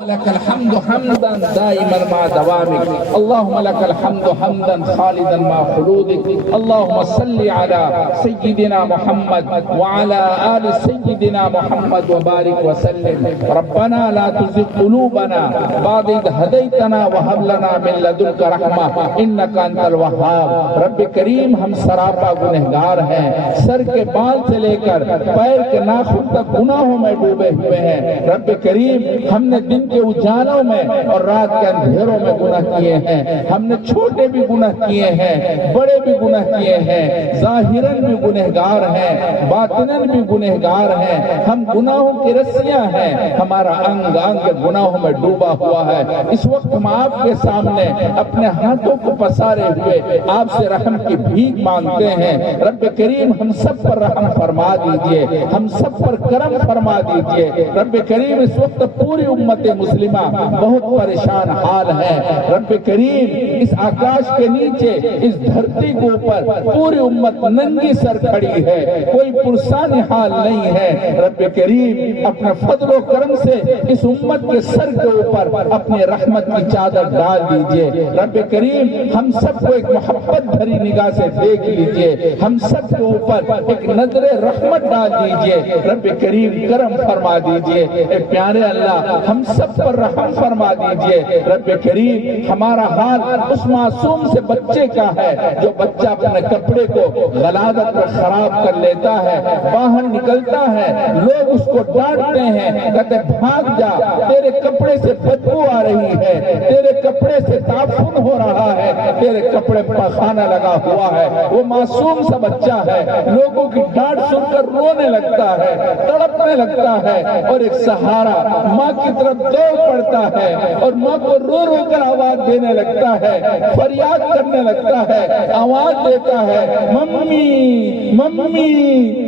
لك الحمد حمدا دائما مع دوامك اللهم لك الحمد حمدا خالدا مع خلودك اللهم صل على سيدنا محمد وعلى آل سيدنا محمد وبارك وسلم ربنا لا تزغ قلوبنا بعد إذ هديتنا وهب لنا من لدنك رحمة إنك أنت الوهاب رب کریم ہم سراپا گنہگار ہیں سر کے بال سے لے کر پیر کے ناخن تک گناہوں میں ڈوبے ہوئے ہیں رب کریم ہم نے دن کے اجالوں میں اور رات کے اندھیروں میں گناہ کیے ہیں ہم نے چھوٹے بھی گناہ کیے ہیں بڑے بھی گناہ کیے ہیں ظاہراً بھی گنہگار ہیں باطناً بھی گنہگار ہیں ہم گناہوں کی رسیاں ہیں ہمارا انگ انگ گناہوں میں ڈوبا ہوا ہے اس وقت ہم آپ کے سامنے اپنے ہاتھوں کو پسارے ہوئے آپ سے رحم کی بھیک مانگتے ہیں رب کریم ہم سب پر رحم فرما دیجئے ہم سب پر کرم فرما دیجئے رب کریم اس وقت پوری امت مسلمہ بہت پریشان حال ہے رب کریم اس آکاش کے نیچے اس دھرتی کے اوپر پوری امت ننگی سر کھڑی ہے کوئی پرسانی حال نہیں ہے رب کریم اپنے فضل و کرم سے اس امت کے سر کے اوپر اپنے رحمت کی چادر ڈال دیجئے رب کریم ہم سب کو ایک محبت بھری نگاہ سے دیکھ لیجئے ہم سب کے اوپر ایک نظر رحمت ڈال دیجئے رب کریم کرم فرما دیجئے اے پیارے اللہ ہم سب پر رحم فرما دیجئے رب کریم ہمارا حال اس معصوم سے بچے کا ہے جو بچہ اپنے کپڑے کو غلاظت پر خراب کر لیتا ہے باہر نکلتا ہے لوگ اس کو ڈانٹتے ہیں کہتے بھاگ جا تیرے کپڑے سے بدبو آ رہی ہے تیرے کپڑے سے تعفن ہو رہا ہے تیرے کپڑے پر پخانہ لگا ہوا ہے وہ معصوم سا بچہ ہے لوگوں کی ڈانٹ سن کر رونے لگتا ہے تڑپنے لگتا ہے اور ایک سہارا ماں کی طرف دوڑ پڑتا ہے اور ماں کو رو رو کر آواز دینے لگتا ہے فریاد کرنے لگتا ہے آواز دیتا ہے ممی ممی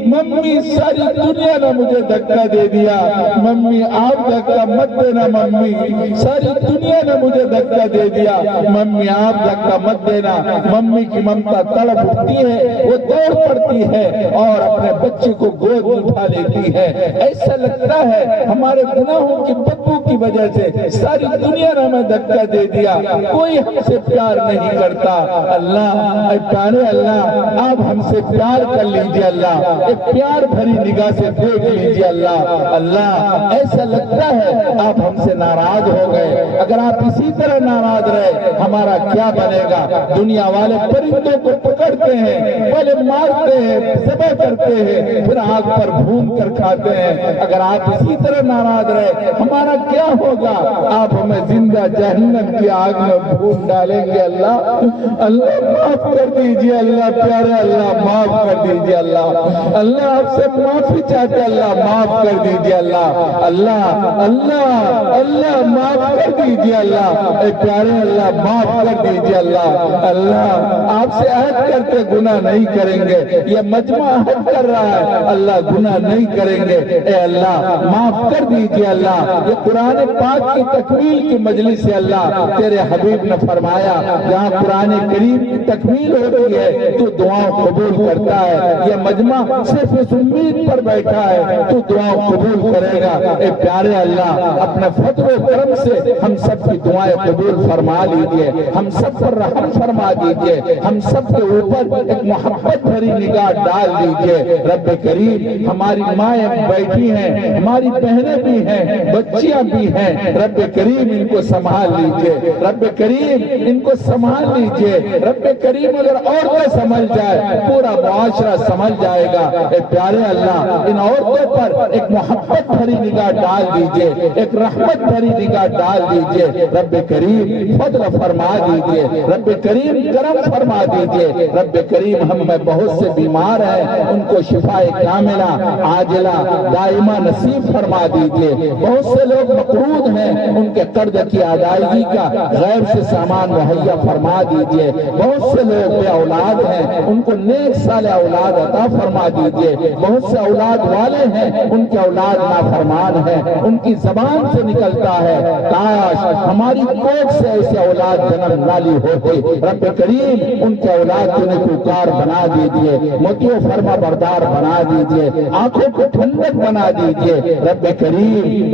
ممی ساری دنیا نے مجھے دھکا دے دیا ممی آپ دھکا مت دینا ممی ساری دنیا نے مجھے دھکا دے دیا ممی آپ دھکا مت دینا ممی کی ممتا تڑپ اٹھتی ہے وہ دوڑ پڑتی ہے اور اپنے بچے کو گود میں اٹھا لیتی ہے ایسا لگتا ہے ہمارے گناہوں کی بدبو کی وجہ سے ساری دنیا نے ہمیں دھکا دے دیا کوئی ہم سے پیار نہیں کرتا اللہ اے پیارے اللہ آپ ہم سے پیار کر لیجئے اللہ ایک پیار بھری نگاہ سے دیکھ لیجئے اللہ اللہ ایسا لگتا ہے آپ ہم سے ناراض ہو گئے اگر آپ اسی طرح ناراض رہے ہمارا کیا بنے گا دنیا والے پرندوں کو پکڑتے ہیں پہلے مارتے ہیں ذبح کرتے ہیں پھر آگ پر بھون کر کھاتے ہیں اگر آپ اسی طرح ناراض رہے ہمارا کیا ہوگا آپ ہمیں زندہ جہنم کی آگ میں بھون ڈالیں گے اللہ اللہ معاف کر دیجئے اللہ پیارے اللہ معاف کر دیجئے اللہ اللہ آپ سے معافی چاہتے اللہ معاف کر دیجئے اللہ اللہ اللہ اللہ معاف کر دیجئے اللہ اے پیارے اللہ معاف کر دیجئے اللہ اللہ آپ سے عہد کرتے گناہ نہیں کریں گے یہ مجمع عہد کر رہا ہے اللہ گناہ نہیں کریں گے اے اللہ معاف کر دیجئے اللہ یہ قرآن پاک کی تکمیل کی مجلس سے اللہ تیرے حبیب نے فرمایا جہاں قرآن کریم کی تکمیل ہوتی ہے تو دعاؤں قبول کرتا ہے یہ مجمع صرف اس امید پر بیٹھا ہے تو دعاؤں قبول کرے گا اے پیارے اللہ اپنے فضل و کرم سے ہم سب کی دعائیں قبول فرما لیجئے ہم سب پر رحم فرما دیجئے ہم سب کے اوپر ایک محبت بھری نگاہ ڈال دیجئے رب کریم ہماری مائیں بیٹھی ہیں ہماری بہنیں بھی ہیں بچیاں بھی ہیں رب کریم ان کو سنبھال لیجئے رب کریم ان کو سنبھال لیجئے رب کریم اگر عورتیں سمجھ جائے پورا معاشرہ سمجھ جائے گا اے پیارے اللہ ان عورتوں پر ایک محبت بھری نگاہ ڈال دیجئے ایک رحمت بھری نگاہ ڈال دیجئے رب کریم فضل فرما دیجئے رب کریم کرم فرما دیجئے رب کریم ہم میں بہت سے بیمار ہیں ان کو شفا کاملہ عاجلہ دائمہ نصیب فرما دیجئے بہت سے لوگ مقروض ہیں ان کے قرض کی ادائیگی کا غیر سے سامان مہیا فرما دیجئے بہت سے لوگ بے اولاد ہیں ان کو نیک سال اولاد عطا فرما دیجئے بہت سے اولاد والے ہیں ان کے اولاد نافرمان ہیں ان کی زبان سے نکلتا ہے کاش کاش ہماری کوکھ سے ایسے اولاد جنم نالی ہوتے. رب کریم ان کے اولاد کو نیکوکار بنا دیجئے, مطیع فرما بردار بنا دیجئے, آنکھوں کو ٹھنڈک بنا دیجئے. رب کریم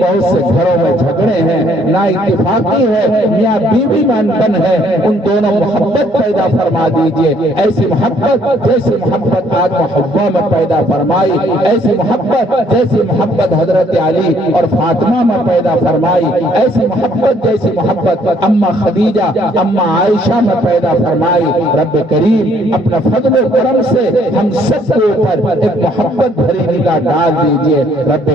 بہت سے گھروں میں جھگڑے ہیں, نا اتفاقی ہے, میاں بیوی میں انبن ہے, ان دونوں محبت پیدا فرما دیجئے. ایسی محبت جیسی محبت آدم و حوا میں پیدا فرمائی, ایسی محبت جیسی محبت حضرت علی اور فاطمہ میں پیدا فرمائی, ایسی محبت جیسی محبت اماں خدیجہ اماں عائشہ میں پیدا فرمائی. رب کریم اپنا فضل و کرم سے ہم سب کے اوپر ایک محبت بھری نگاہ ڈال دیجئے. رب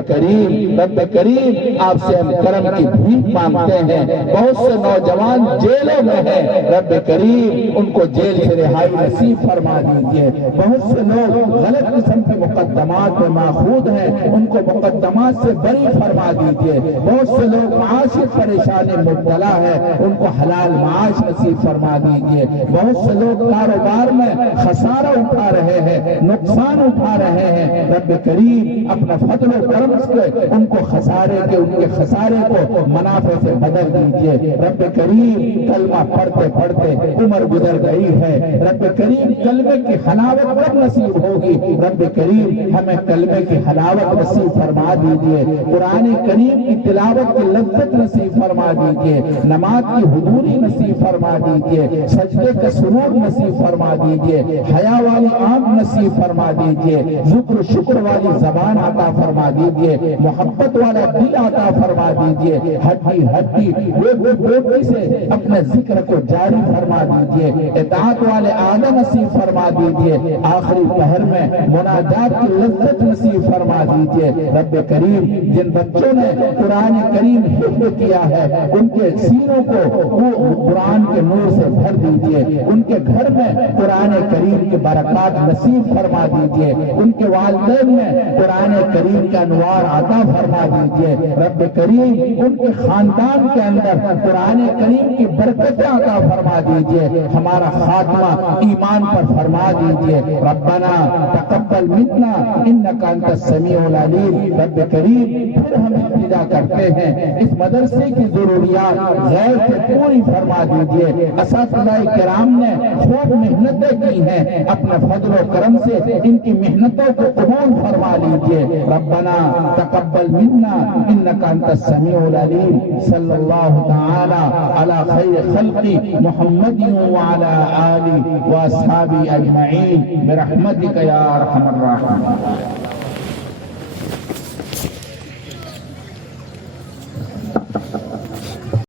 کریم آپ سے ہم کرم کی بھیک مانگتے ہیں. بہت سے نوجوان جیلوں میں ہیں, رب کریم ان کو جیل سے رہائی نصیب فرما دیجئے. بہت سے لوگ غلط قسم کے مقدمات میں ماخوذ ہیں, ان کو مقدمات سے بری فرما دیجئے. بہت سے لوگ معاشی پریشانی مبتلا ہے, ان کو حلال معاش نصیب فرما دیجئے. بہت سے لوگ کاروبار میں خسارہ اٹھا رہے ہیں, نقصان اٹھا رہے ہیں. رب کریم اپنا فضل و کرم سے ان کو ان کے خسارے کو منافع سے بدل دیجئے. رب کریم کلمہ پڑھتے پڑھتے عمر گزر گئی ہے. رب کریم کلمے کی حلاوت کب نصیب ہوگی؟ رب کریم ہمیں کلمے کی حلاوت نصیب فرما دیجئے. قرآن کریم کی تلاوت کی لذت نصیب فرما دیجئے. نماز کی حضوری نصیب فرما دیجئے. سجدے کا سرور نصیب فرما دیجئے. حیا والی آنکھ نصیب فرما دیجئے. ذکر شکر والی زبان عطا فرما دیجئے. محبت والا دل عطا فرما دیجئے. ہڈی روٹی سے اپنے ذکر کو جاری فرما دیجئے. اطاعت والے عادت نصیب فرما دیجئے. آخری پہر میں مناجات کی لذت نصیب فرما دیجئے. رب کریم جن بچوں نے قرآن کریم حفظ کیا ہے, ان کے سینوں کو قرآن کے نور سے بھر دیجئے. ان کے گھر میں قرآن کریم کی برکات نصیب فرما دیجئے. ان کے والدین میں قرآن کریم کا انوار عطا فرما دیجئے. رب کریم ان کے خاندان کے اندر قرآن کریم کی برکتیں عطا فرما دیجئے. ہمارا خاتمہ ایمان پر فرما دیجئے. ربنا تقبل منا انک انت السمیع العلیم. رب کریم پھر ہم التجا کرتے ہیں, اس مدرسے کی ضروریات غیر سے پوری فرما دیجئے. اساتذہ کرام نے خوب محنتیں کی ہیں, اپنے فضل و کرم سے ان کی محنتوں کو قبول فرما لیجئے. ربنا تقبل منا انک انت السمیع العلیم. صلی اللہ تعالی علی خیر خلق محمد وعلی آلہ واصحابہ اجمعین برحمتک یا ارحم الراحمین.